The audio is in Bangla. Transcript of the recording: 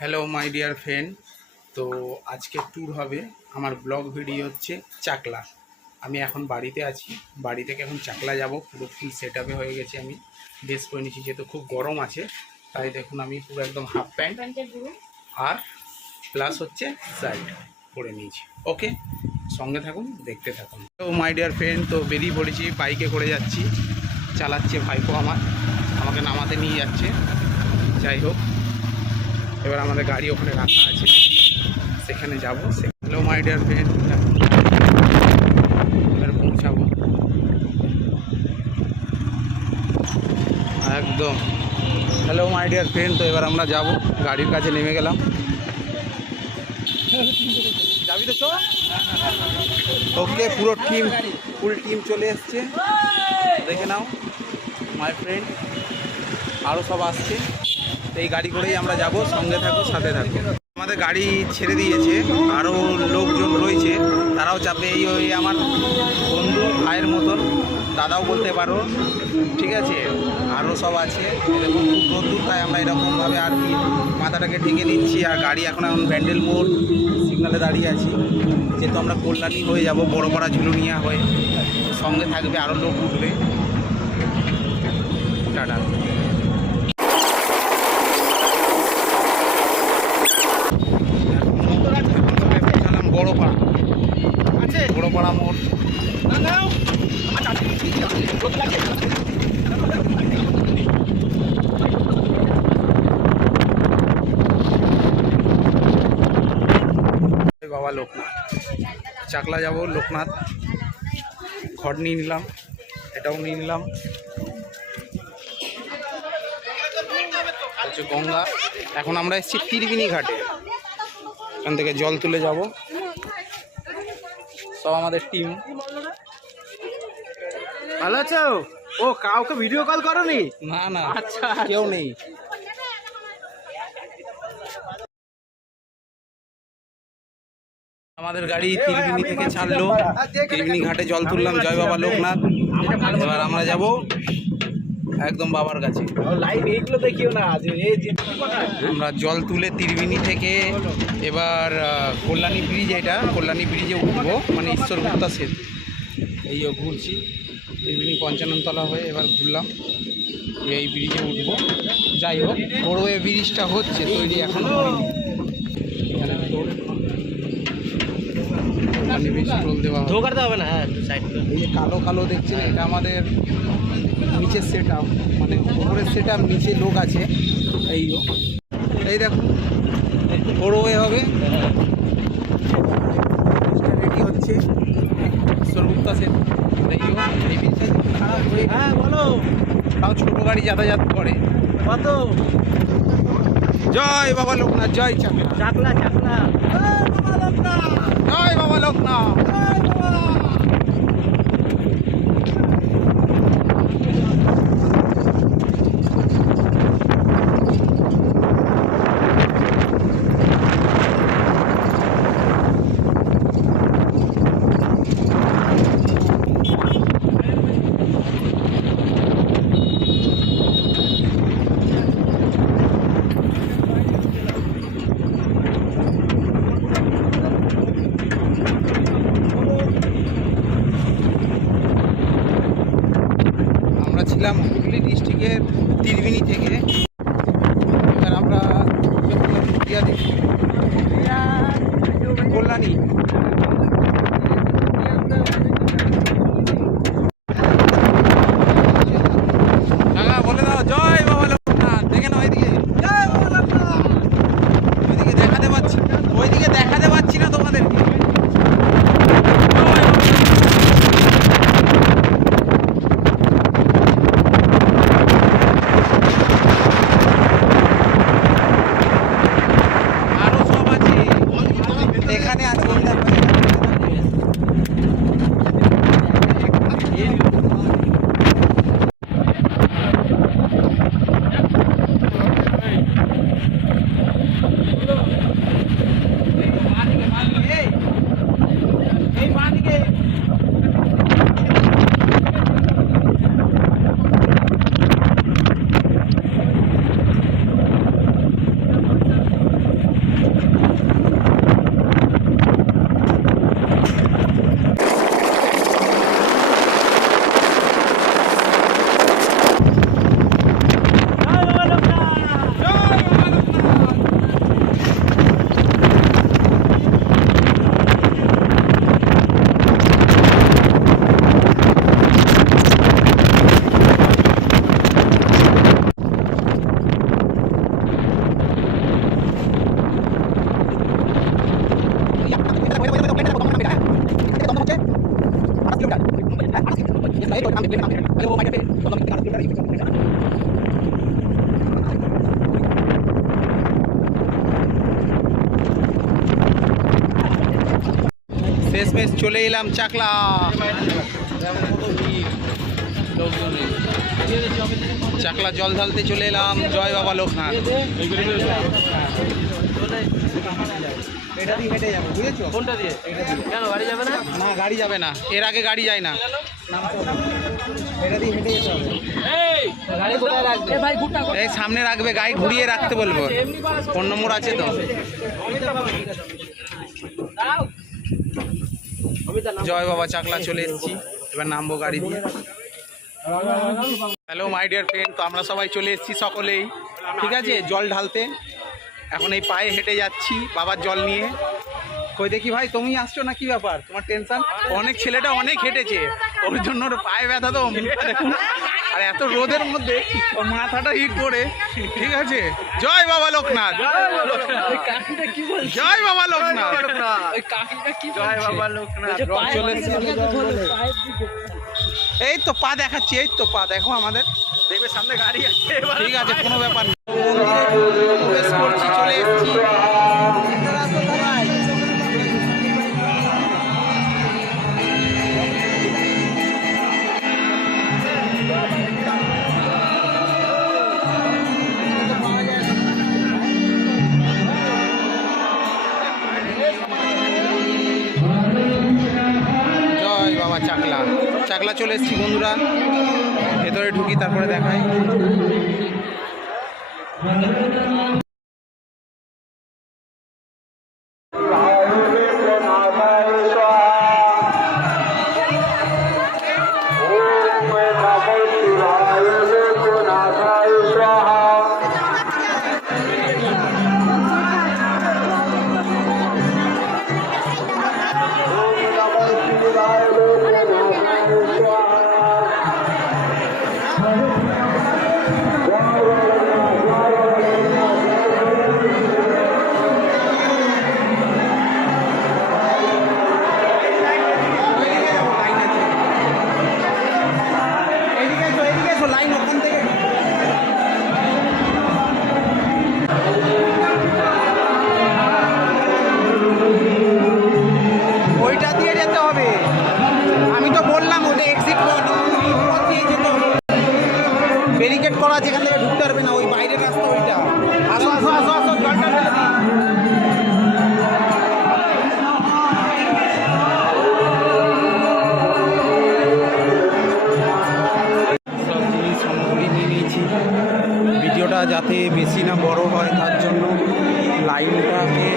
হ্যালো মাই ডিয়ার ফ্রেন্ড তো আজকে ট্যুর হবে। আমার ব্লগ ভিডিও হচ্ছে চাকলা। আমি এখন বাড়িতে আছি। বাড়ি থেকে এখন চাকলা যাব। পুরো ফুল সেট হয়ে গেছে আমি। ড্রেস পরে নিয়েছি, যেহেতু খুব গরম আছে, তাই দেখুন আমি পুরো একদম হাফ প্যান্ট আর প্লাস হচ্ছে শার্ট পরে নিয়েছি। ওকে সঙ্গে থাকুন, দেখতে থাকুন। তো মাই ডিয়ার ফ্রেন্ড তো বেরিয়ে পড়েছি বাইকে করে যাচ্ছি। চালাচ্ছে ভাইপো আমার। আমাকে নামাতে নিয়ে যাচ্ছে। যাই হোক। এবার আমাদের গাড়ি ওখানে রাখা আছে। সেখানে যাব। হ্যালো মাই ডিয়ার ফ্রেন্ড এবার পৌঁছাবো। একদম। হ্যালো মাই ডিয়ার ফ্রেন্ড তো এবার আমরা যাব। গাড়ির কাছে নেমে গেলাম। যাবি তো ওকে, পুরো টিম ফুল টিম চলে এসছে। দেখে নাও মাই ফ্রেন্ড আরও সব আসছে। তো এই গাড়ি করেই আমরা যাব, সঙ্গে থাকো, সাথে থাকো। আমাদের গাড়ি ছেড়ে দিয়েছে আরও লোকজন রয়েছে, তারাও চাপবে এই ওই আমার বন্ধু ভাইয়ের মতন, দাদাও বলতে পারো, ঠিক আছে? আরও সব আছে, এরকম খুব রোদ্দুর তাই আমরা এরকমভাবে আর কি মাথাটাকে ঢেকে নিচ্ছি, আর গাড়ি এখন এখন ব্যান্ডেল মোড়, সিগনালে দাঁড়িয়ে আছি। যেহেতু আমরা কল্যাণী হয়ে যাব বড় পাড়া ঝুলুনিয়া হয়ে, সঙ্গে থাকবে আরও লোক উঠবে। টাটা পৌঁছালাম বড় পাড়া আছে বড় পাড়া মোড় এই বাবা লোকনাথ। চাকলা যাব লোকনাথ। ঘর নিয়ে নিলাম এটাও নিয়ে নিলাম। হচ্ছে গঙ্গা। এখন আমরা এসেছি ত্রিবেণী ঘাটে। এখান থেকে জল তুলে যাব। সব আমাদের টিম ভালো আছো? ও কাউকে ভিডিও কল করনি? না না আচ্ছা। কেউ নেই। আমাদের গাড়ি ত্রিবেণী থেকে ছাড়লো। ত্রিবেণী ঘাটে জল তুললাম জয় বাবা লোকনাথ। এবার আমরা যাব একদম বাবার কাছে। লাইভ এইগুলো দেখিও না যে এই যে আমরা জল তুলে ত্রিবেণী থেকে এবার কল্যাণী ব্রিজ এটা কল্যাণী ব্রিজে উঠবো মানে ঈশ্বর গুপ্তা সেতু। এই ও ঘুরছি ত্রিবেণী পঞ্চাননতলা হয়ে এবার ঘুরলাম এই ব্রিজে উঠবো। যাই হোক বড় এ ব্রিজটা হচ্ছে তৈরি এখনও হয়নি। এখানে কল্যাণী ব্রিজ টোল দেওয়া হবে। ধো করতে হবে না হ্যাঁ সাইড এই যে কালো কালো দেখছেন এটা আমাদের নিচের সেট মানে উপরের সেট নিচে লোক আছে। এই। এই দেখো বড় হয়ে হবে। রেডি হচ্ছে। সর্বুক্তা সেট এই হ্যাঁ বলো। তাও ছোটো গাড়ি যাতায়াত করে। কত? জয় বাবা লোকনাথ জয় চাকলা। চাকলা চাকলা। জয় বাবা লোকনাথ শেষ ছিলাম হুগলি ডিস্ট্রিক্টের তিরবিনি থেকে। মেশ চলে এলাম চাকলা। চাকলা জল ঢালতে চলে এলাম। জয় বাবা লোকনাথ। এটা দিয়ে হেঁটে যাব বুঝেছ কোনটা দিয়ে? কেন গাড়ি যাবে না? না গাড়ি যাবে না। এর আগে গাড়ি যায় না। এটা দিয়ে হেঁটে যেতে হবে গাড়ি কোথায়? রাখবে ভাই গুটা এই সামনে রাখবে গাড়ি ঘুরিয়ে রাখতে বলব। ফোন নম্বর আছে তো? জয় বাবা, চাকলা চলে এসেছি। এবার নামবো গাড়ি দিয়ে। হ্যালো মাই ডিয়ার ফ্রেন্ড তো আমরা সবাই চলে এসেছি সকলেই। ঠিক আছে? জল ঢালতে। এখন এই পায়ে হেঁটে যাচ্ছি, বাবার জল নিয়ে। কই দেখি ভাই, তুমি আসছো না কি ব্যাপার? তোমার টেনশন অনেক ছেলেটা অনেক হেঁটেছে। ওর জন্য ওর পায়ে ব্যথা তো। দেখুন আর এত রোদের মধ্যে মাথাটা হিট করে ঠিক আছে? জয় বাবা লোকনাথ। কাকিটা জয় বাবা লোকনাথ। ওই জয় বাবা লোকনাথ। এই তো পা দেখাচ্ছি এই তো পা দেখো আমাদের। দেখবে সামনে গাড়ি আছে ঠিক আছে কোনো ব্যাপার না। মন্দিরে প্রবেশ করছি চলে এসেছি। চাকলা চলে এসেছি বন্ধুরা। ভেতরে ঢুকি তারপরে দেখাই। এখান থেকে ঢুকতে পারবে না, ওই বাইরের রাস্তা ওইটা। আসো আসো আসো আসো ভিডিওটা যাতে বেশি না বড় হয়, তার জন্য লাইনটাকে